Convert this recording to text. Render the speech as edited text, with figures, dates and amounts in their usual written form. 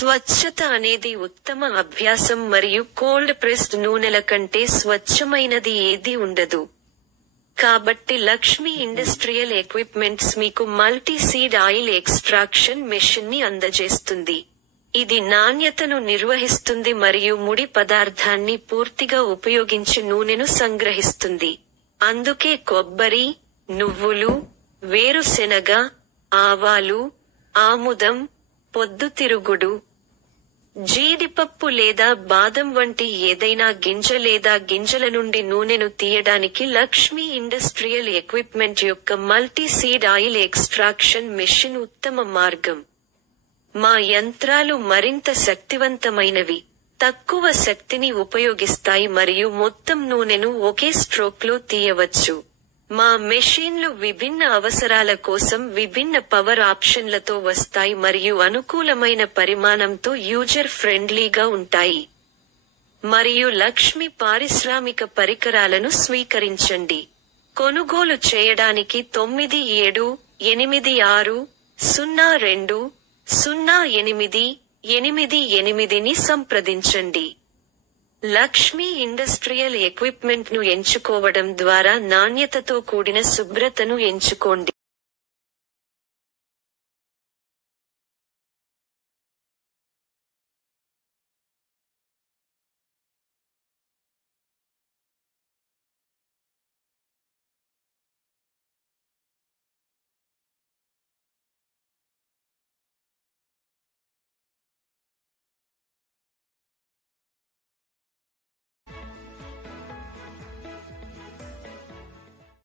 స్వచ్ఛత అనేది ఉత్తమ అభ్యాసం మరియు కోల్డ్ ప్రెస్డ్ నూనెల కంటే స్వచ్ఛమైనది ఏదీ ఉండదు. కాబట్టి లక్ష్మీ ఇండస్ట్రియల్ ఎక్విప్మెంట్స్ మీకు multi seed oil extraction machine ని అందజేస్తుంది. ఇది నాణ్యతను నిర్వహిస్తుంది మరియు ముడి పదార్థాన్ని పూర్తిగా ఉపయోగించి నూనెను సంగ్రహిస్తుంది. అందుకే కొబ్బరి, నువ్వులు, వేరుశెనగ, ఆవాలు, ఆముదం, పొద్దుతిరుగుడు, జీడిపప్పు లేదా బాదం వంటి ఏదైనా గింజ లేదా గింజల నుండి నూనెను తీయడానికి లక్ష్మీ ఇండస్ట్రియల్ ఎక్విప్మెంట్ యొక్క multi seed oil extraction machine ఉత్తమ మార్గం. మా యంత్రాలు మరింత శక్తివంతమైనవి, తక్కువ శక్తిని ఉపయోగిస్తాయి మరియు మొత్తం నూనెను ఒకే స్ట్రోక్లో తీయవచ్చు. మా మెషీన్లు విభిన్న అవసరాల కోసం విభిన్న పవర్ ఆప్షన్లతో వస్తాయి మరియు అనుకూలమైన పరిమాణంతో యూజర్ ఫ్రెండ్లీగా ఉంటాయి. మరియు లక్ష్మి పారిశ్రామిక పరికరాలను స్వీకరించండి. కొనుగోలు చేయడానికి 9786020888ని సంప్రదించండి. లక్ష్మీ ఇండస్ట్రియల్ ఎక్విప్మెంట్ ను ఎంచుకోవడం ద్వారా నాణ్యతతో కూడిన శుభ్రతను ఎంచుకోండి.